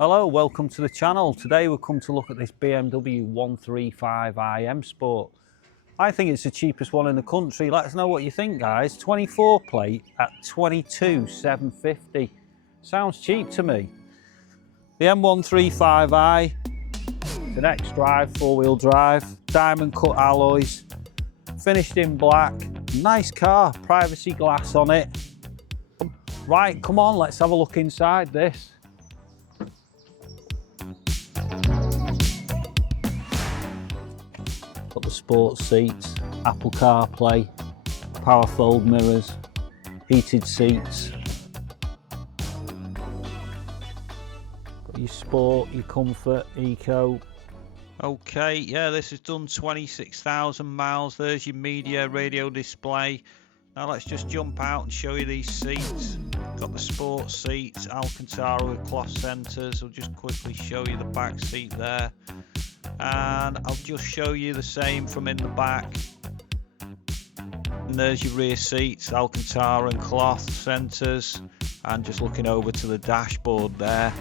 Hello, welcome to the channel. Today we've come to look at this BMW M135i M Sport. I think it's the cheapest one in the country. Let us know what you think, guys. 24 plate at 22,750. Sounds cheap to me. The M135i, it's an xDrive, four-wheel drive, diamond cut alloys, finished in black. Nice car, privacy glass on it. Right, come on, let's have a look inside this. Got the sports seats, Apple CarPlay, power fold mirrors, heated seats. Got your sport, your comfort, eco. Okay, yeah, this has done 26,000 miles. There's your media radio display. Now let's just jump out and show you these seats. Got the sports seats, Alcantara with cloth centres. I'll just quickly show you the back seat there. And I'll just show you the same from in the back. And there's your rear seats, Alcantara and cloth centres. And just looking over to the dashboard there.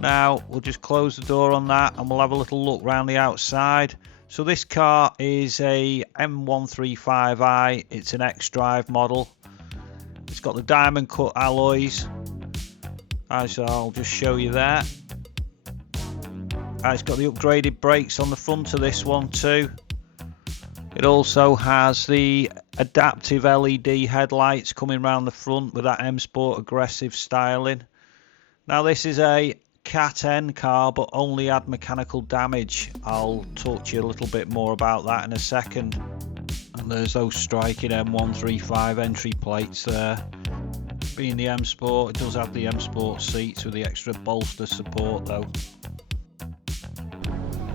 Now we'll just close the door on that and we'll have a little look around the outside. So this car is a M135i, it's an xDrive model. It's got the diamond cut alloys, as I'll just show you there. It's got the upgraded brakes on the front of this one too. It also has the adaptive LED headlights coming around the front with that M Sport aggressive styling. Now this is a Cat N car, but only had mechanical damage. I'll talk to you a little bit more about that in a second. And there's those striking M135 entry plates there. Being the M Sport, it does have the M Sport seats with the extra bolster support though.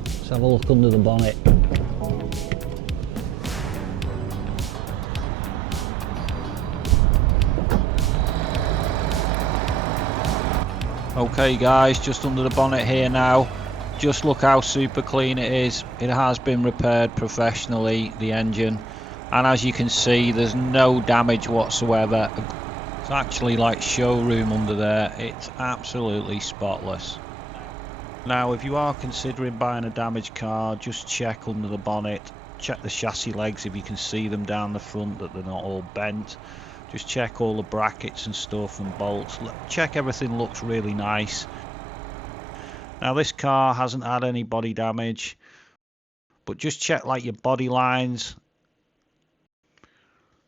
Let's have a look under the bonnet. Okay guys, just under the bonnet here now. Just look how super clean it is. It has been repaired professionally, the engine. And as you can see, there's no damage whatsoever. It's actually like showroom under there. It's absolutely spotless. Now if you are considering buying a damaged car, just check under the bonnet. Check the chassis legs if you can see them down the front, that they're not all bent. Just check all the brackets and stuff and bolts. Check everything looks really nice. Now this car hasn't had any body damage, but just check like your body lines.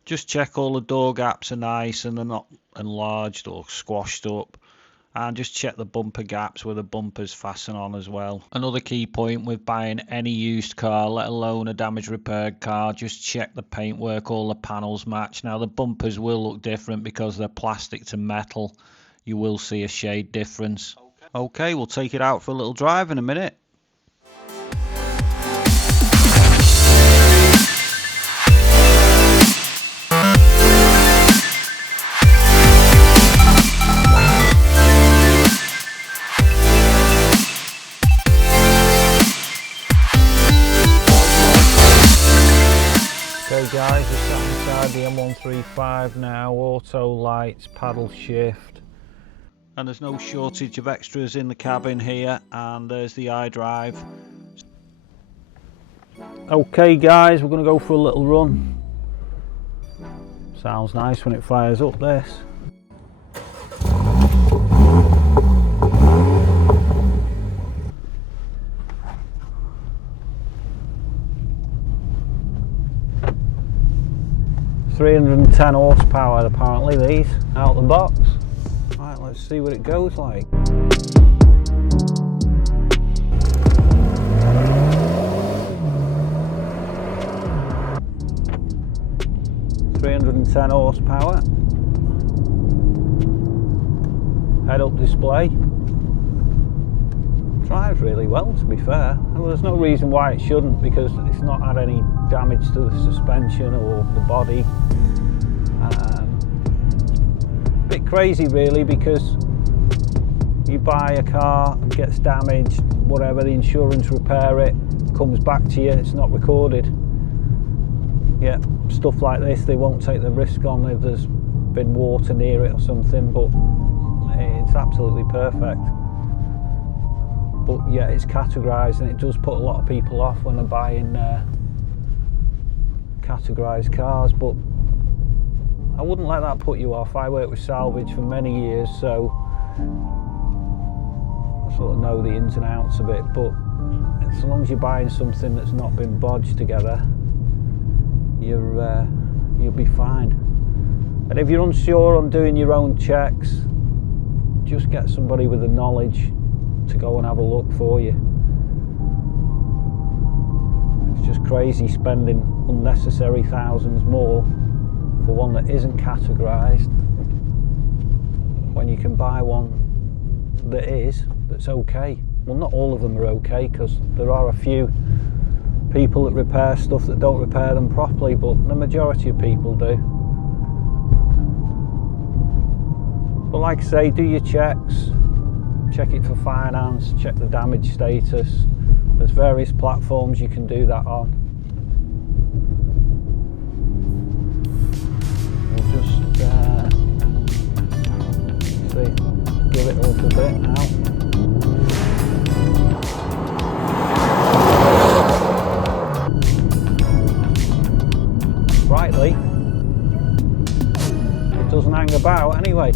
Just check all the door gaps are nice and they're not enlarged or squashed up. And just check the bumper gaps where the bumpers fasten on as well. Another key point with buying any used car, let alone a damaged repaired car, just check the paintwork, all the panels match. Now the bumpers will look different because they're plastic to metal. You will see a shade difference. Okay, we'll take it out for a little drive in a minute. Okay guys, we're sat inside the M135 now, auto lights, paddle shift. And there's no shortage of extras in the cabin here, and there's the iDrive. Okay guys, we're going to go for a little run. Sounds nice when it fires up this. .310 horsepower apparently, these out the box. Right, let's see what it goes like. .310 horsepower. Head-up display. Drives really well, to be fair. Well, there's no reason why it shouldn't, because it's not had any damage to the suspension or the body. Bit crazy really, because you buy a car, it gets damaged, whatever, the insurance repair it, comes back to you, it's not recorded. Yeah, stuff like this they won't take the risk on if there's been water near it or something, but it's absolutely perfect. but yeah, it's categorised, and it does put a lot of people off when they're buying categorised cars, but I wouldn't let that put you off. I worked with Salvage for many years, so I sort of know the ins and outs of it, but as long as you're buying something that's not been bodged together, you'll be fine. And if you're unsure on doing your own checks, just get somebody with the knowledge to go and have a look for you. It's just crazy spending unnecessary thousands more for one that isn't categorised when you can buy one that is, that's okay. Well, not all of them are okay, because there are a few people that repair stuff that don't repair them properly, but the majority of people do. But like I say, do your checks, check it for finance, check the damage status. There's various platforms you can do that on. We'll just see, give it a little bit now. Rightly, it doesn't hang about anyway.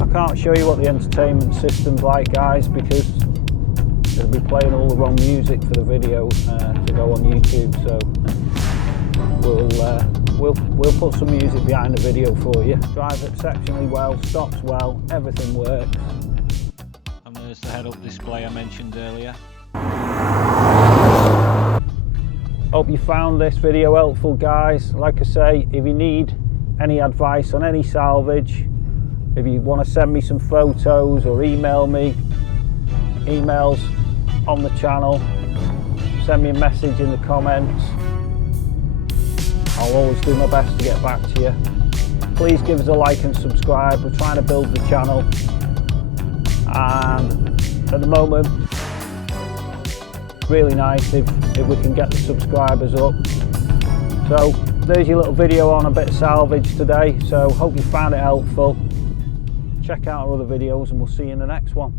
I can't show you what the entertainment system's like, guys, because it'll be playing all the wrong music for the video to go on YouTube. So we'll put some music behind the video for you. Drives exceptionally well, stops well, everything works. And there's the head-up display I mentioned earlier. Hope you found this video helpful, guys. Like I say, if you need any advice on any salvage, if you want to send me some photos or email me, emails on the channel, send me a message in the comments. I'll always do my best to get back to you. Please give us a like and subscribe. We're trying to build the channel, and at the moment, it's really nice if we can get the subscribers up. So there's your little video on a bit of salvage today. So hope you found it helpful. Check out our other videos, and we'll see you in the next one.